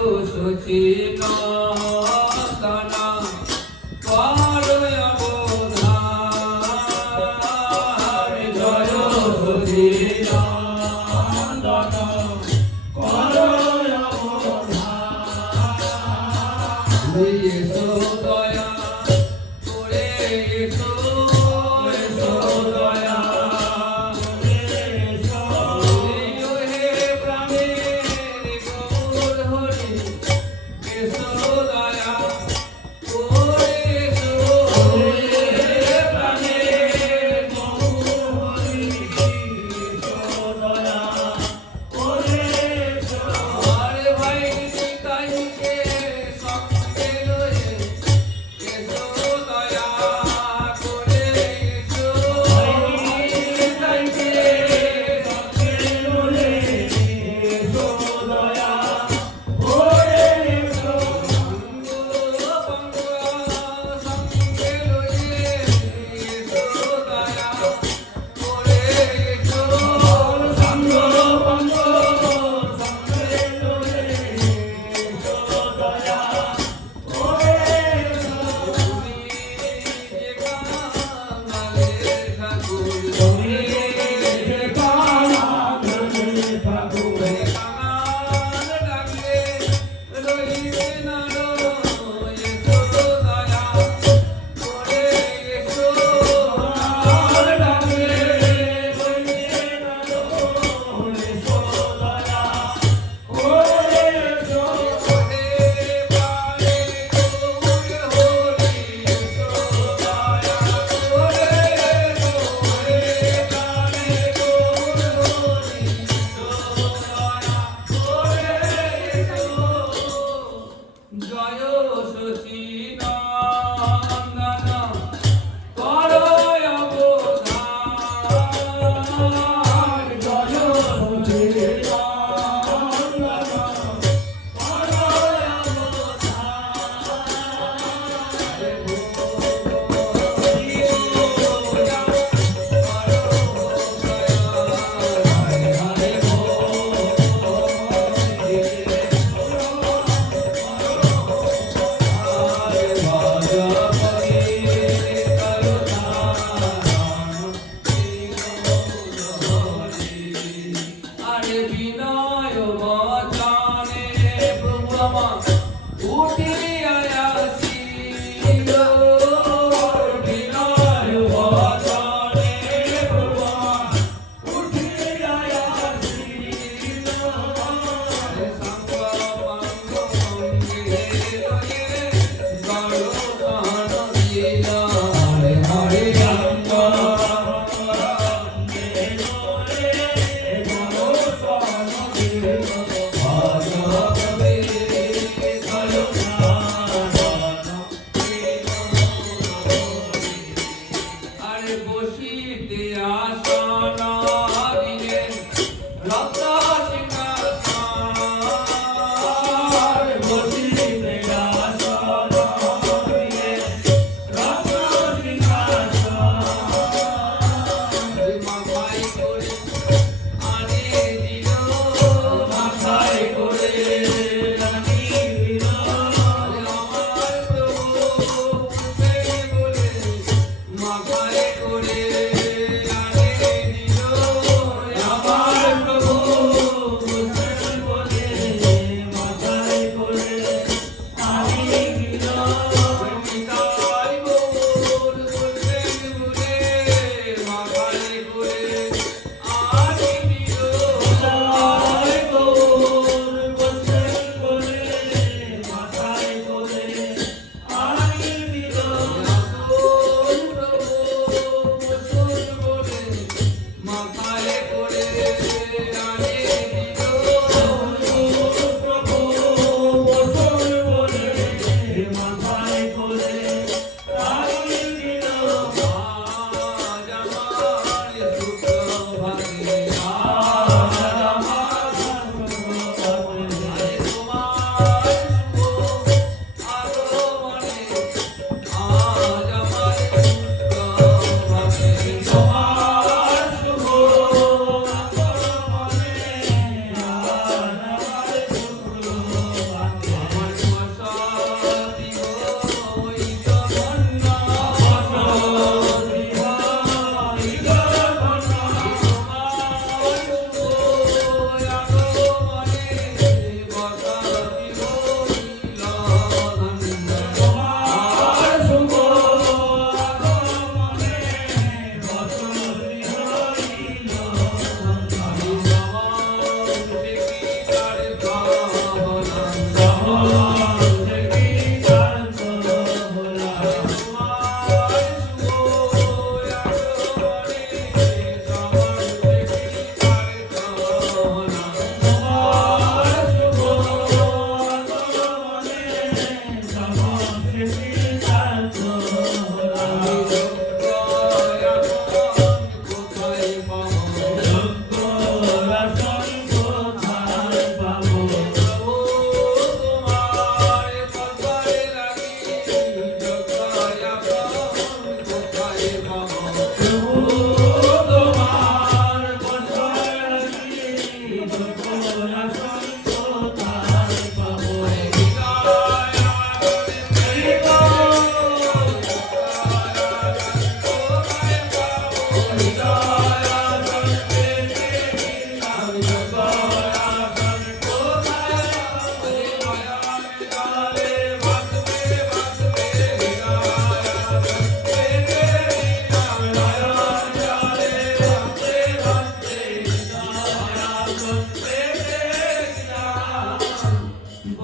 সচিনন্দন করয় অবধান জয় সচিনন্দন করয় অবধান এসো দয়া করে এসো এসো দয়া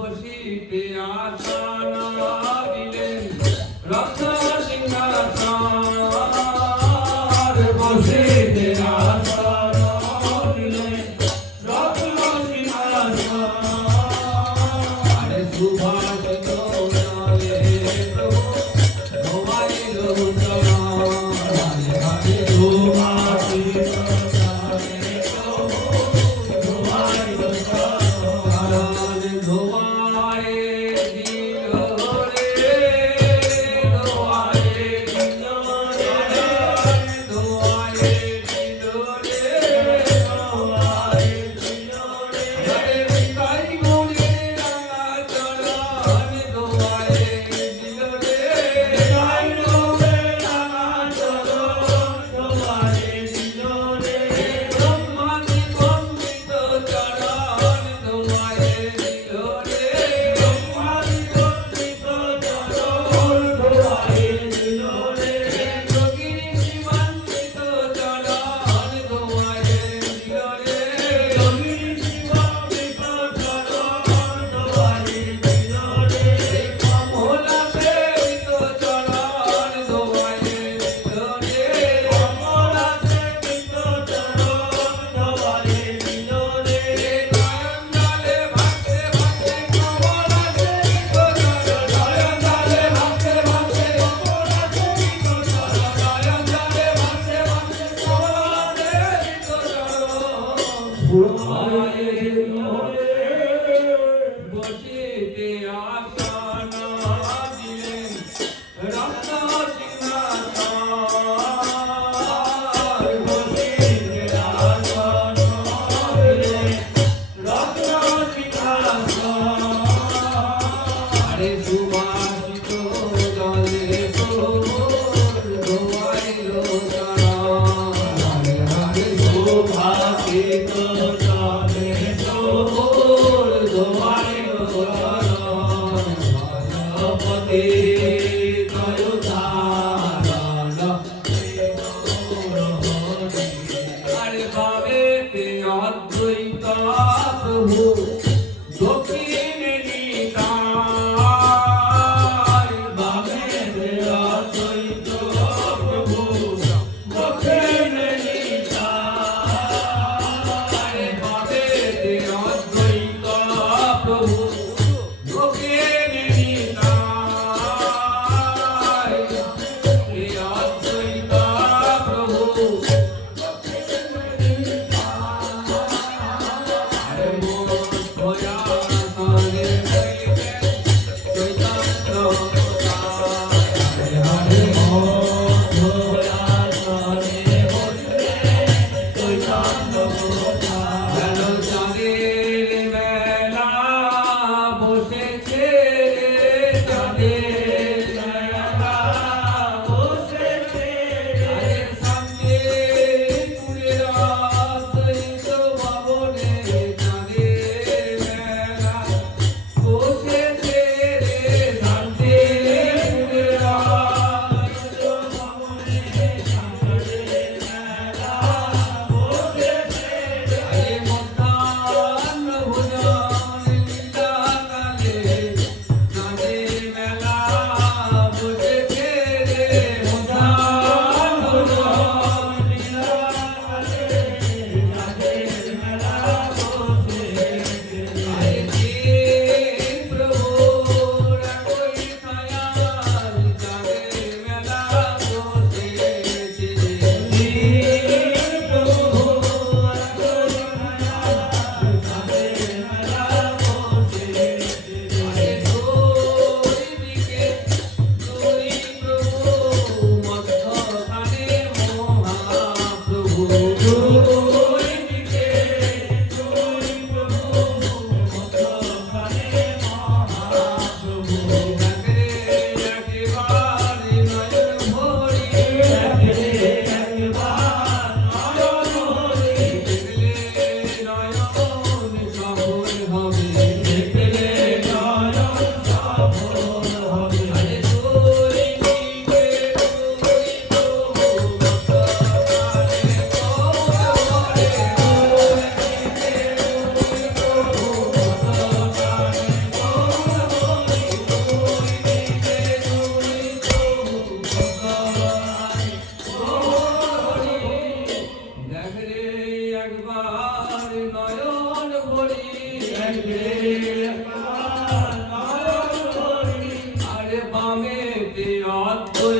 বসিতে আসন দিলেন রত্ন সিংহাসন বসিতে আসন দিলেন রত্ন সিংহাসন আরে সুভাষিত নামে প্রভু ধোয়াইল চরণ হরে সুভাষিত নামে প্রভু ধোয়াইল চরণ ধোয়ায়ে দিল রে ধোয়ায়ে দিল রে ধোয়ায়ে দিল রে ধোয়ায়ে দিল রে হরে বিকাই মনে রাঙা চরণ ধোয়ায়ে দিল রে বিকাই মনে রাঙা চরণ ধোয়ায়ে দিল রে ব্রহ্মাদি বন্দিত চরণ ধোয়ায়ে দিল রে ব্রহ্মাদি বন্দিত চরণ ধোয়ায়ে দিল রে যোগিনী জীবন্বিত চরণ ধোয়ায়ে দিল রে যোগিনী জীবন্বিত চরণ ধোয়ায়ে দিল রে কমলা সেবিত চরণ ধোয়ায়ে দিল রে কমলা সেবিত চরণ ধোয়ায়ে দিল রে নয়ন জলে ভাসে ভাসে কমলা সেবিত চরণ নয়ন জলে ভাসে ভাসে কমলা সেবিত চরণ নয়ন জলে ভাসে ভাসে কমলা সেবিত চরণ ধোয়ায়ে দিল রে বসিতে আসন দিলেন রত্ন সিংহাসন বসিতে আসন দিলেন রত্ন সিংহাসন আরে সুবাসিত জলে ধোয়াইল চরণ হরে হরে সুবাসিত জলে ধোয়াইল চরণ ভজপতি দয়ুধারণ আরে ভাবেতে অদ্বৈত প্রভু দক্ষিণে নিতাই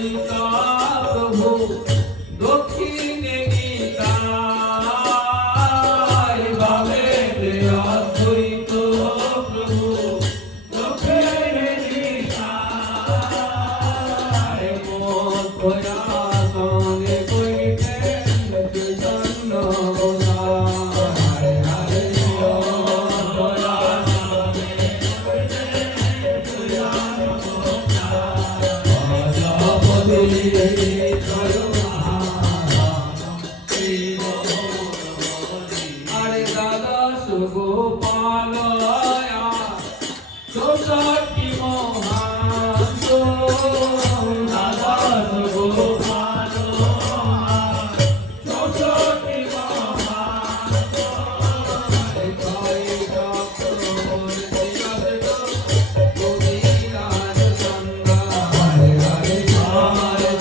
দ্বৈতা প্রভু দক্ষিণে নিতাই বামে অদ্বৈত প্রভু দক্ষিণে নিতাই মধ্যয়াসনে বৈঠেন চৈতন্য গোসাই হরে আরে দাদা সুগোপালয়া চৌষট্টি মহান্ত দাদা সুগোপালয়া চৌষট্টি মহান্ত কই গোবিরাজ চন্দ্র হরে হরে হরে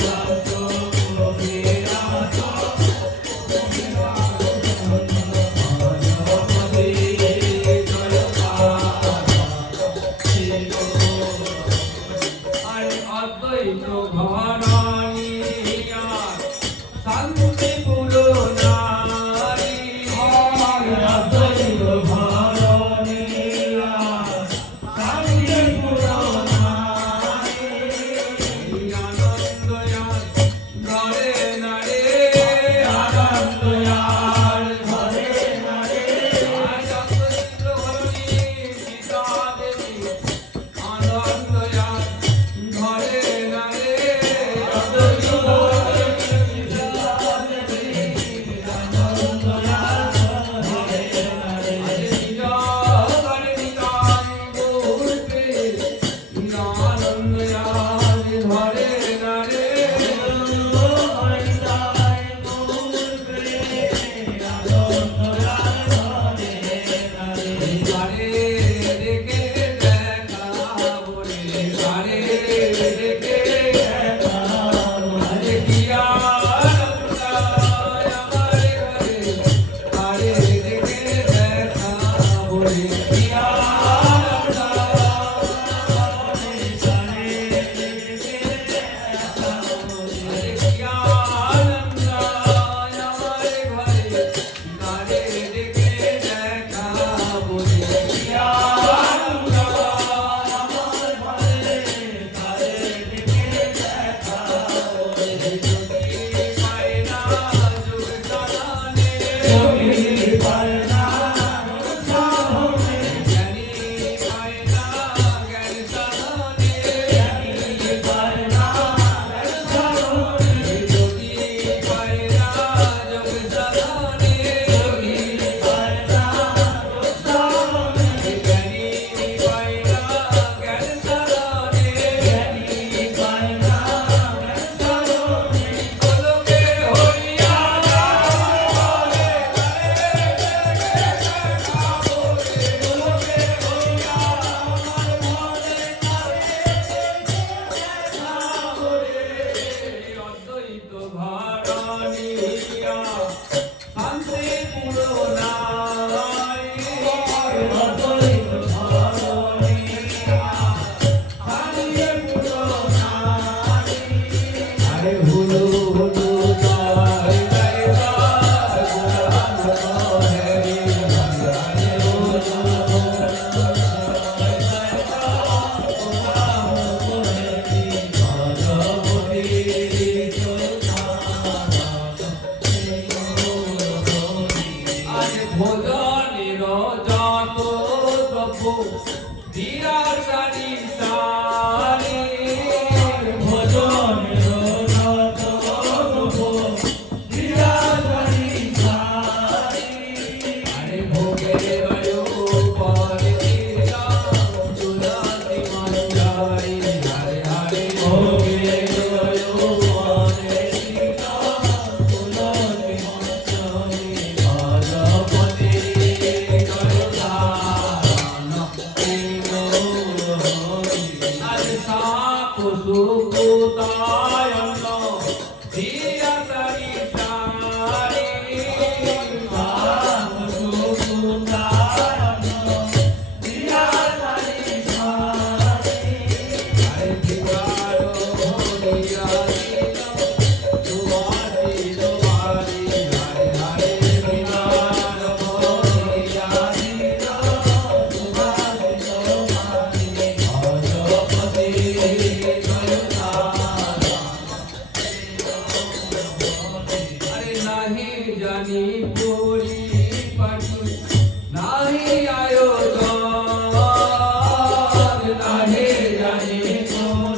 নাহি জানি তোরে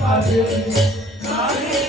পাশে নাহি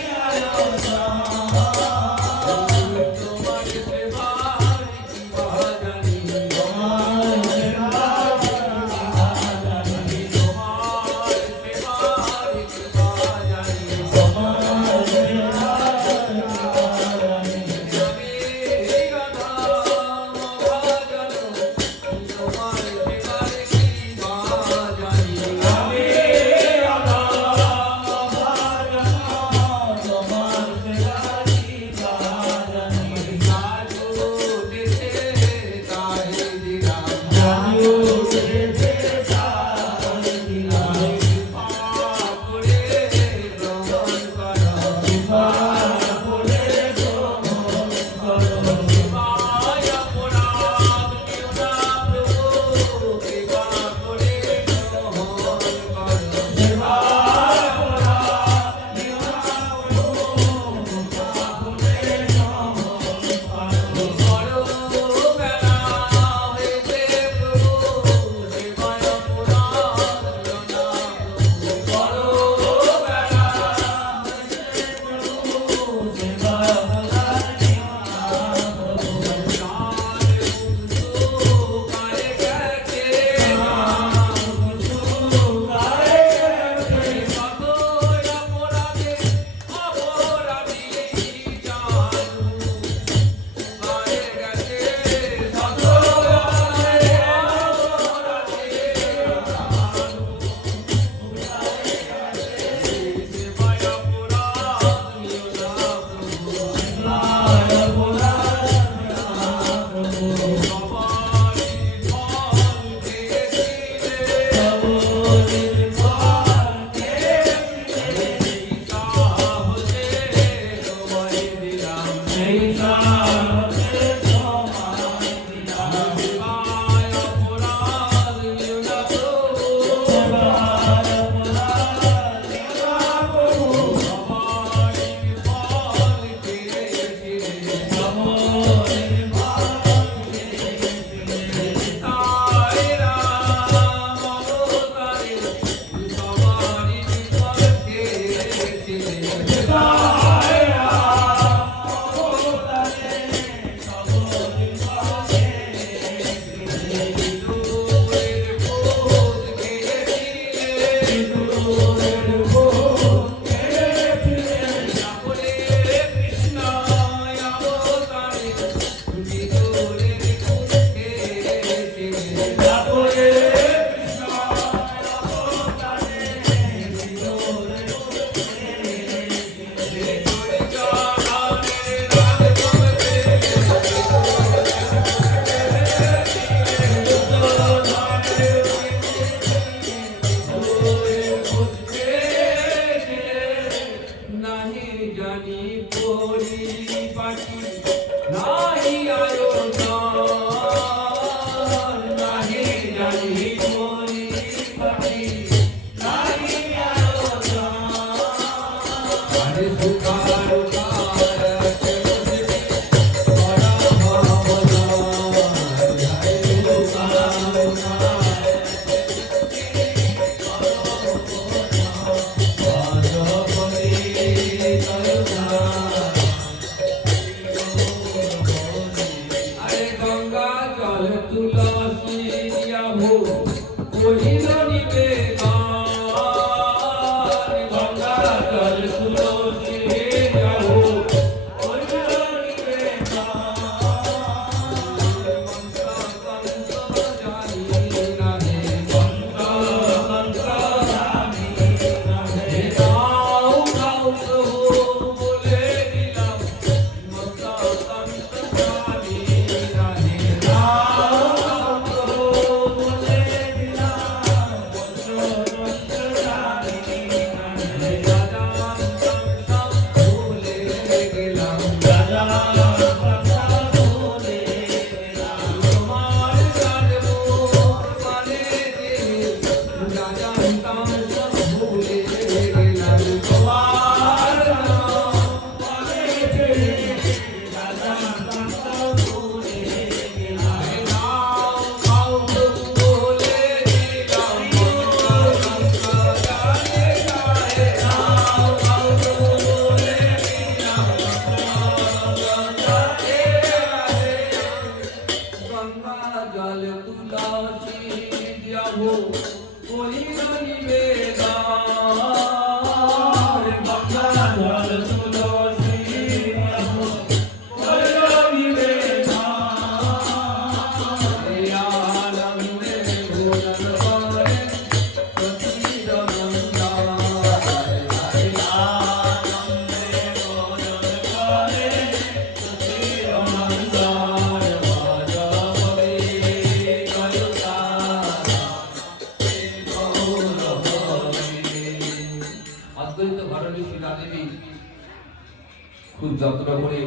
খুব যত্ন করে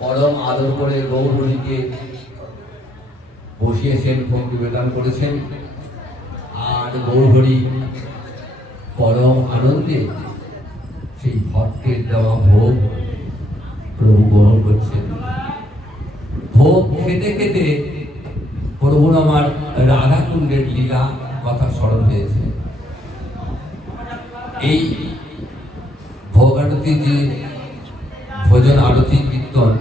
পরম আদর করে গৌরহরিকে বসিয়েছেন, ভোগ নিবেদন করেছেন। আর গৌরহরি পরম আনন্দে সেই ভক্তের দেওয়া ভোগ প্রভু গ্রহণ করছেন। ভোগ খেতে খেতে প্রভুর আমার রাধাকুণ্ডের লীলা কথা স্মরণ হয়েছে। এই ভোগ আরতি, যে ভোজন আরতি কীর্তন,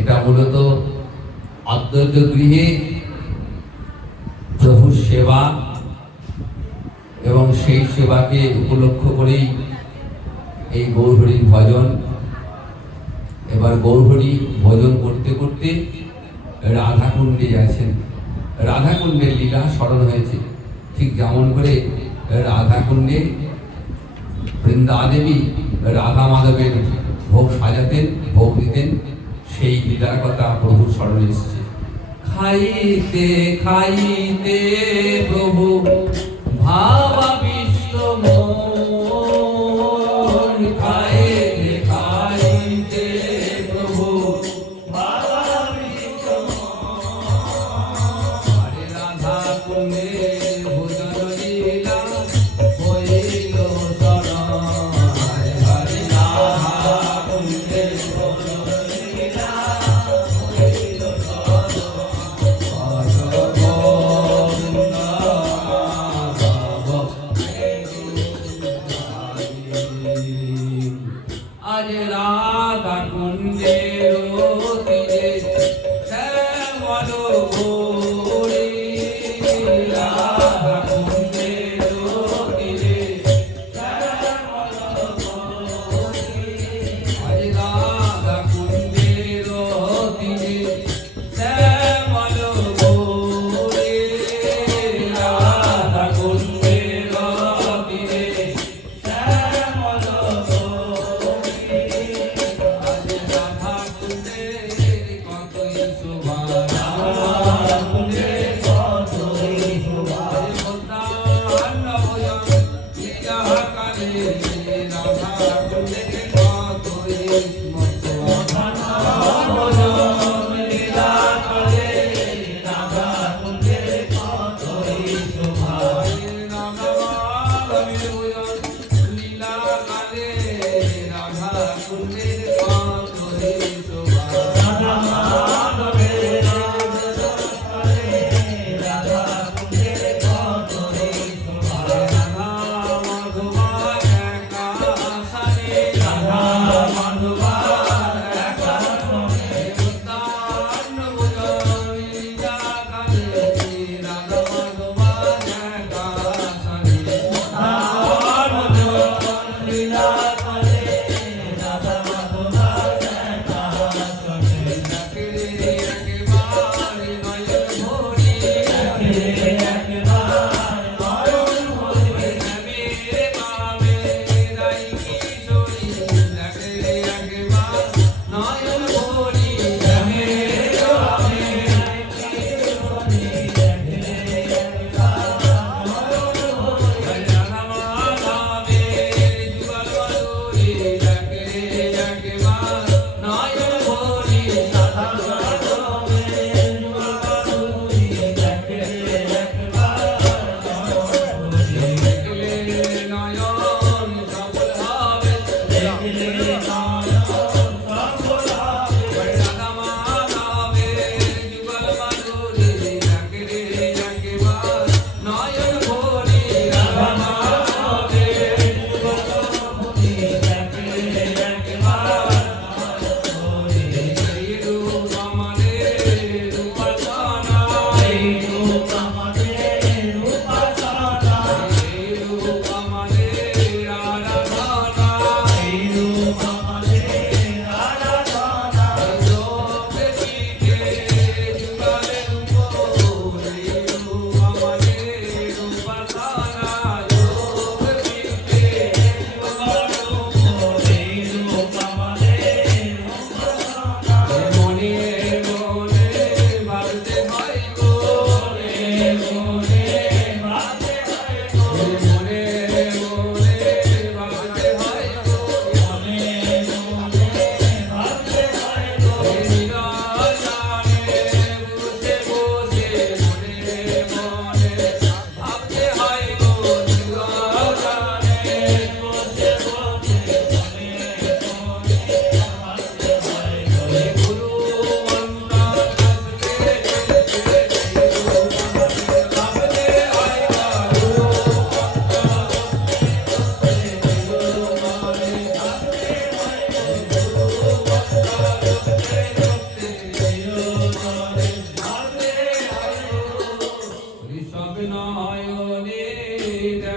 এটা মূলত অদ্বৈত গৃহে প্রভুর সেবা এবং সেই সেবাকে উপলক্ষ করেই এই গৌরহরির ভজন। এবার গৌরহরি ভজন করতে করতে রাধাকুণ্ডে যাচ্ছেন, রাধাকুণ্ডের লীলা স্মরণ হয়েছে। ঠিক যেমন করে রাধাকুণ্ডে বৃন্দাদেবী রাধা মাধবের ভোগ সাজাতেন, ভোগ দিতেন, সেই লীলার কথা প্রভুর স্মরণে এসেছে। খাইতে খাইতে প্রভু ভাবাবিষ্ট মন, খাইতে খাইতে প্রভু ভাবাবিষ্ট মন, রাধা কুণ্ডে ভোজন লীলা হইল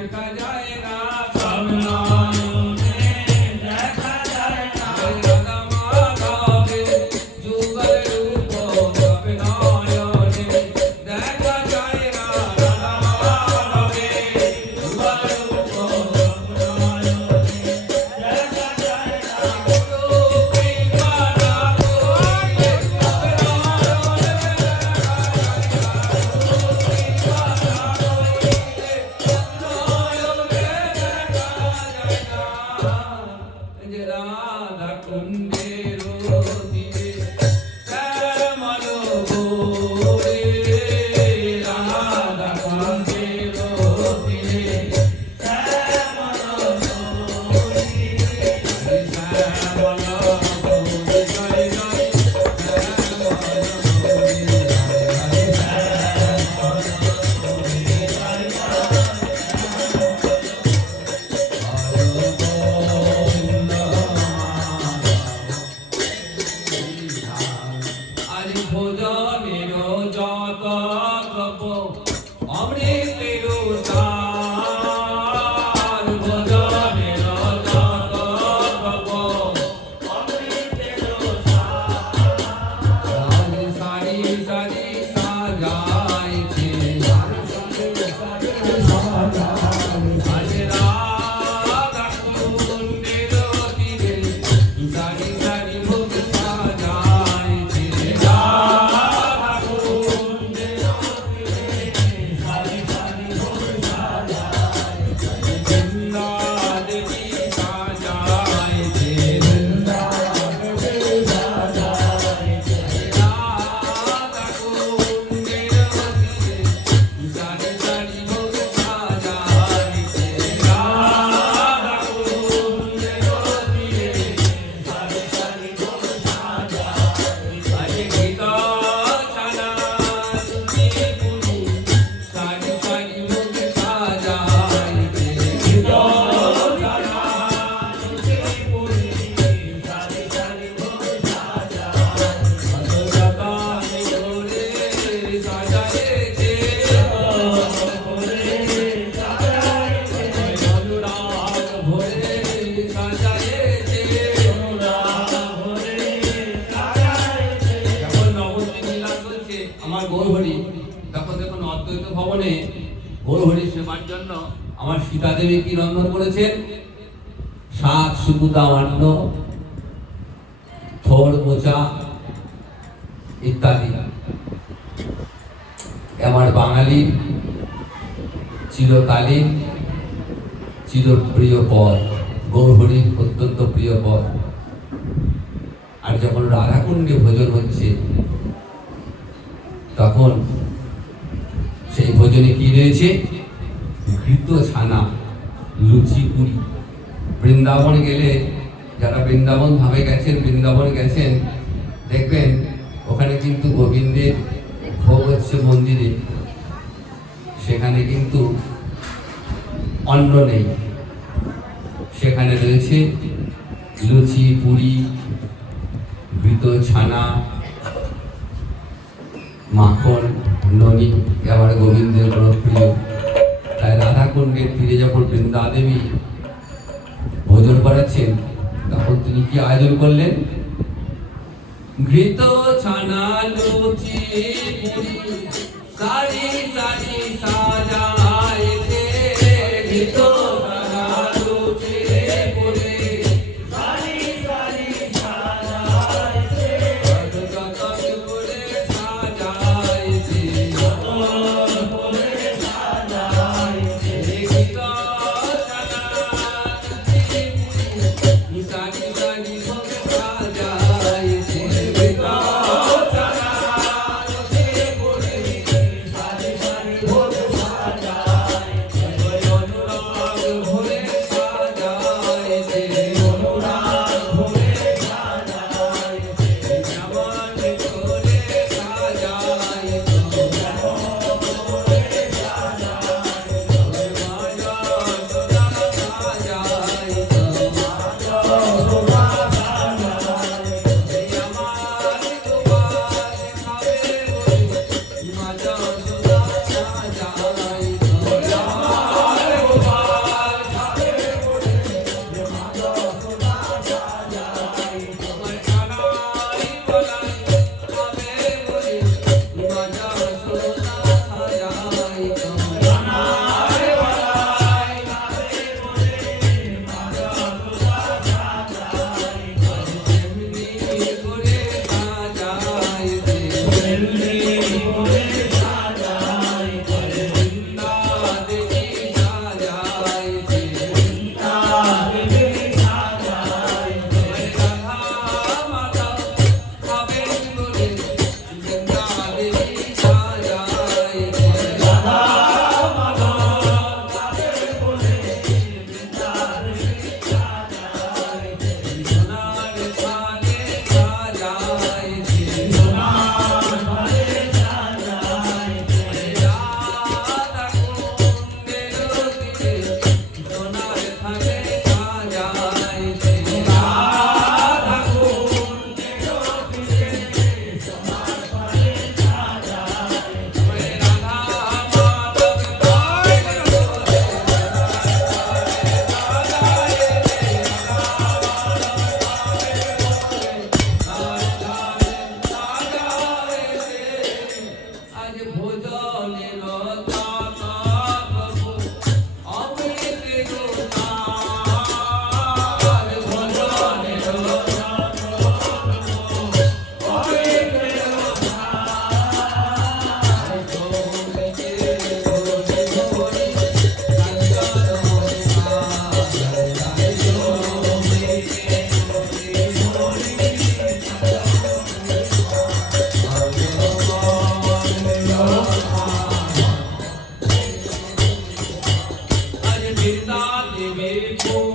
দেখা যায় না সব নয়নে দেখা যায় না রাধা মাধবের যুগল রূপ সব নয়নে দেখা যায় না রাধা মাধবের যুগল রূপ সব নয়নে দেখা যায় না গুরু কৃপা না করলে যে রাধা কুণ্ডের তীরে শ্যামল গোরে রাধা কুণ্ডের তীরে শ্যামল গৌরী শ্যামল গোরে জয় জয় আজ ভোজনের যত কপ অমৃতের সার ভোজনের যত কপ অমৃতের আজ সারি সারি সাজাইছে আজ রাধা কুণ্ডের তীরে সারি সারি ভোগ সাজাইছে রাধা কুণ্ডের তীরে সারি সারি ভোগ সাজাইছে বৃন্দা দেবী সাজাইছে বৃন্দাবনে সাজাইছে রাধা কুণ্ডের তীরে সারি সারি ভোগ সাজাইছে রাধা কুণ্ডের তীরে সারি সারি ভোগ সাজাইছে আজ গীত ছানা তুমি পুনি সারি সারি ভোগ সাজাইছে আমার গৌরহরি তখন দেখুন অদ্বৈত ভবনে গৌরহরি সেবার জন্য আমার সীতা দেবী কি রন্ধন করেছেন শাক সুপুতা মান্য থোড় মোচা ইত্যাদি আমার বাঙালি চিরকালীন চিরপ্রিয় পদ গৌরহরি অত্যন্ত প্রিয় পদ আর যখন রাধাকুণ্ডে ভোজন হচ্ছে তখন সেই ভোজনে কি রয়েছে ঘৃত ছানা লুচি পুরি বৃন্দাবনে গেলে যারা বৃন্দাবন ধামে গেছেন বৃন্দাবন গেছেন দেখবেন ওখানে কিন্তু গোবিন্দের ভোগ হচ্ছে মন্দিরে সেখানে কিন্তু অন্ন নেই সেখানে রয়েছে লুচি পুরি ঘৃত ছানা মাখন ননি আমার গোবিন্দের বড় প্রিয় তাই রাধাকুণ্ডের তীরে যখন বৃন্দা দেবী ভোজন করাচ্ছেন তখন তিনি কি আয়োজন করলেন ঘৃত ছানা লুচি পুরি সারি সারি সাজাইছে ঘৃত ছানা লুচি পুরি সারি সারি সাজাইছে যত করে সাজাইছে করে সাজাইছে ঘৃত ছানা লুচি পুরি সারি সারি ভোগ সাজাইছে ঘৃত ছানা লুচি পুরি সারি সারি ভোগ সাজাইছে বৃন্দা দেবীর ফুল